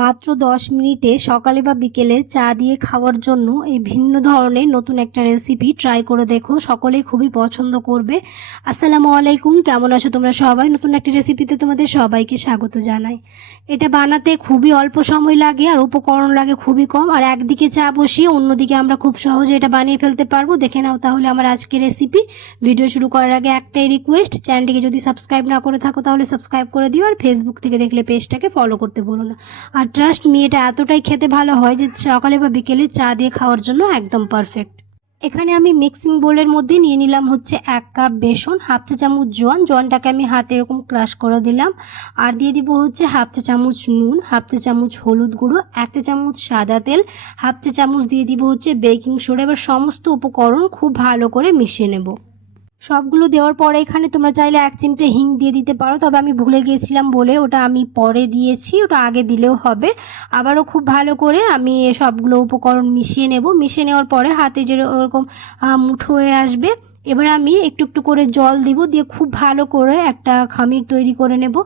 মাত্র দশ মিনিটে সকালে বা বিকেলে চা দিয়ে খাওয়ার জন্য এই ভিন্ন ধরনের নতুন একটা রেসিপি ট্রাই করে দেখো। সকলেই খুবই পছন্দ করবে। আসসালামু আলাইকুম, কেমন আছো তোমরা সবাই? নতুন একটা রেসিপিতে তোমাদের সবাইকে স্বাগত জানাই। এটা বানাতে খুবই অল্প সময় লাগে আর উপকরণ লাগে খুবই কম। আর একদিকে চা বসিয়ে অন্যদিকে আমরা খুব সহজে এটা বানিয়ে ফেলতে পারব। দেখে নাও তাহলে আমার আজকের রেসিপি ভিডিও শুরু করার আগে একটাই রিকোয়েস্ট চ্যানেলটিকে যদি সাবস্ক্রাইব না করে থাকো তাহলে সাবস্ক্রাইব করে দিও। আর ফেসবুক থেকে দেখলে পেজটাকে ফলো করতে ভুলো না। আর ট্রাস্ট মি এটা এতটাই খেতে ভালো হয় যে সকালে বা বিকেলে চা দিয়ে খাওয়ার জন্য একদম পারফেক্ট এখানে আমি মিক্সিং বোলের মধ্যে নিয়ে নিলাম হচ্ছে এক কাপ বেসন হাফ চা চামচ জোয়ান। জোয়ানটাকে আমি হাতে এরকম ক্রাশ করে দিলাম। আর দিয়ে দিব হচ্ছে হাফ চা চামচ নুন হাফ চা চামচ হলুদ গুঁড়ো, এক চা চামচ সাদা তেল হাফ চা চামচ দিয়ে দিব হচ্ছে বেকিং সোডা এবার সমস্ত উপকরণ খুব ভালো করে মিশিয়ে নেব। সবগুলো দেওয়ার পরে এখানে তোমরা চাইলে এক চিমটে হিং দিয়ে দিতে পারো। তবে আমি ভুলে গিয়েছিলাম বলে ওটা আমি পরে দিয়েছি, ওটা আগে দিলেও হবে। আবারও খুব ভালো করে আমি সবগুলো উপকরণ মিশিয়ে নেব। মিশিয়ে নেওয়ার পরে হাতে যে ওরকম মুঠো হয়ে আসবে, এবার আমি একটু একটু করে জল দিব, দিয়ে খুব ভালো করে একটা খামির তৈরি করে নেব।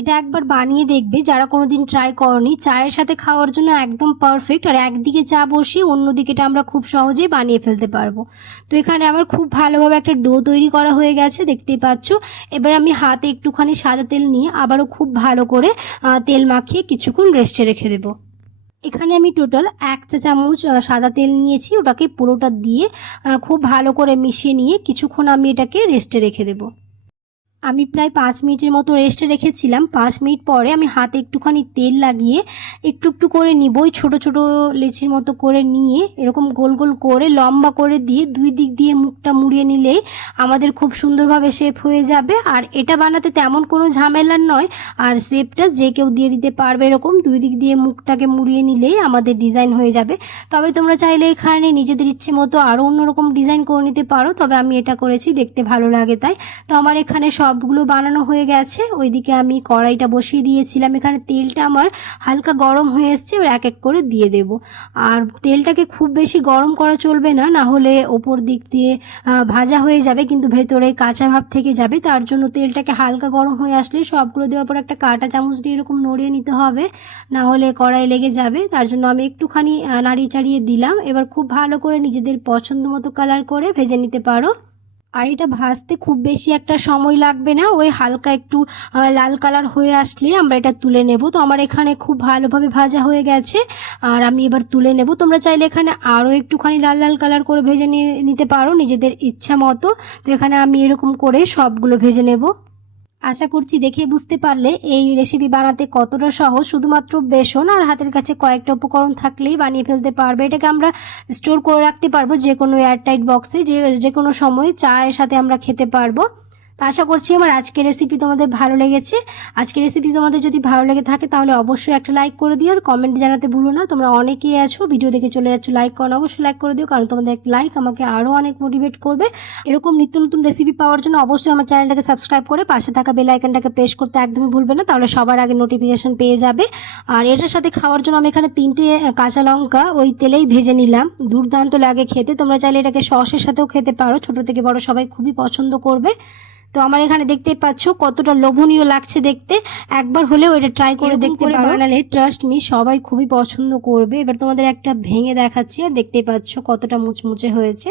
এটা একবার বানিয়ে দেখবে, যারা কোনোদিন ট্রাই করনি। চায়ের সাথে খাওয়ার জন্য একদম পারফেক্ট আর একদিকে চা বসিয়ে অন্যদিকেটা আমরা খুব সহজেই বানিয়ে ফেলতে পারব। তো এখানে আমার খুব ভালোভাবে একটা ডো তৈরি করা হয়ে গেছে, দেখতেই পাচ্ছ। এবার আমি হাতে একটুখানি সাদা তেল নিয়ে আবারও খুব ভালো করে তেল মাখিয়ে কিছুক্ষণ রেস্টে রেখে দেবো। এখানে আমি টোটাল এক চা চামচ সাদা তেল নিয়েছি, ওটাকে পুরোটা দিয়ে খুব ভালো করে মিশিয়ে নিয়ে কিছুক্ষণ আমি এটাকে রেস্টে রেখে দেবো। আমি প্রায় পাঁচ মিনিটের মতো রেস্টে রেখেছিলাম। পাঁচ মিনিট পরে আমি হাতে একটুখানি তেল লাগিয়ে একটু একটু করে নিব। ওই ছোটো ছোটো লেচির মতো করে নিয়ে এরকম গোল গোল করে লম্বা করে দিয়ে দুই দিক দিয়ে মুখটা মুড়িয়ে নিলেই আমাদের খুব সুন্দরভাবে শেপ হয়ে যাবে। আর এটা বানাতে তেমন কোনো ঝামেলার নয়। আর শেপটা যে কেউ দিয়ে দিতে পারবে এরকম দুই দিক দিয়ে মুখটাকে মুড়িয়ে নিলেই আমাদের ডিজাইন হয়ে যাবে। তবে তোমরা চাইলে এখানে নিজেদের ইচ্ছে মতো আরও অন্যরকম ডিজাইন করে নিতে পারো। তবে আমি এটা করেছি, দেখতে ভালো লাগে তাই। তো আমার এখানে সবগুলো বানানো হয়ে গেছে। ওইদিকে আমি কড়াইটা বসিয়ে দিয়েছিলাম। এখানে তেলটা আমার হালকা গরম হয়ে এসছে, এবার এক এক করে দিয়ে দেব। আর তেলটাকে খুব বেশি গরম করা চলবে না না হলে ওপর দিক দিয়ে ভাজা হয়ে যাবে, কিন্তু ভেতরে কাঁচা ভাব থেকে যাবে। তার জন্য তেলটাকে হালকা গরম হয়ে আসলে সবগুলো দেওয়ার পর একটা কাঁটা চামচ দিয়ে এরকম নড়িয়ে নিতে হবে, না হলে কড়াই লেগে যাবে। তার জন্য আমি একটুখানি নাড়িয়ে চাড়িয়ে দিলাম। এবার খুব ভালো করে নিজেদের পছন্দ মতো কালার করে ভেজে নিতে পারো। আর এটা ভাজতে খুব বেশি একটা সময় লাগবে না। ওই হালকা একটু লাল কালার হয়ে আসলে আমরা এটা তুলে নেব। তো আমার এখানে খুব ভালোভাবে ভাজা হয়ে গেছে। আর আমি এবার তুলে নেব। তোমরা চাইলে এখানে আরও একটুখানি লাল লাল কালার করে ভেজে নিতে পারো নিজেদের ইচ্ছা মতো। তো এখানে আমি এরকম করে সবগুলো ভেজে নেব। আশা করছি দেখে বুঝতে পারলে এই রেসিপি বানাতে কতটা সহজ। শুধুমাত্র বেসন আর হাতের কাছে কয়েকটা উপকরণ থাকলেই বানিয়ে ফেলতে পারবে। এটাকে আমরা স্টোর করে রাখতে পারব যে কোনো এয়ারটাইট বক্সে যে যে কোনো সময় চায়ের সাথে আমরা খেতে পারব। তো আশা করছি আমার আজকের রেসিপি তোমাদের ভালো লেগেছে। আজকের রেসিপি তোমাদের যদি ভালো লেগে থাকে তাহলে অবশ্যই একটা লাইক করে দিও আর কমেন্ট জানাতে ভুলো না। তোমরা অনেকেই আছো ভিডিও দেখে চলে যাচ্ছ লাইক করো অবশ্যই লাইক করে দিও কারণ তোমাদের একটা লাইক আমাকে আরও অনেক মোটিভেট করবে। এরকম নিত্য নতুন রেসিপি পাওয়ার জন্য অবশ্যই আমার চ্যানেলটাকে সাবস্ক্রাইব করে পাশে থাকা বেল আইকনটাকে প্রেস করতে একদমই ভুলবে না, তাহলে সবার আগে নোটিফিকেশন পেয়ে যাবে। আর এটার সাথে খাওয়ার জন্য আমি এখানে তিনটে কাঁচা লঙ্কা ওই তেলেই ভেজে নিলাম। দুর্দান্ত লাগে খেতে, তোমরা চাইলে এটাকে সসের সাথেও খেতে পারো, ছোট থেকে বড় সবাই খুবই পছন্দ করবে। তো আমার এখানে দেখতেই পাচ্ছ কতটা লোভনীয় লাগছে দেখতে। একবার হলেও এটা ট্রাই করে দেখতে পারো। বানালে ট্রাস্ট মি সবাই খুবই পছন্দ করবে। এবার তোমাদের একটা ভেঙে দেখাচ্ছি আর দেখতেই পাচ্ছ কতটা মুচমুচে হয়েছে।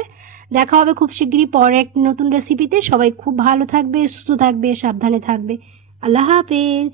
দেখা হবে খুব শিগগিরই পরে এক নতুন রেসিপিতে সবাই খুব ভালো থাকবে সুস্থ থাকবে সাবধানে থাকবে। আল্লাহ হাফেজ।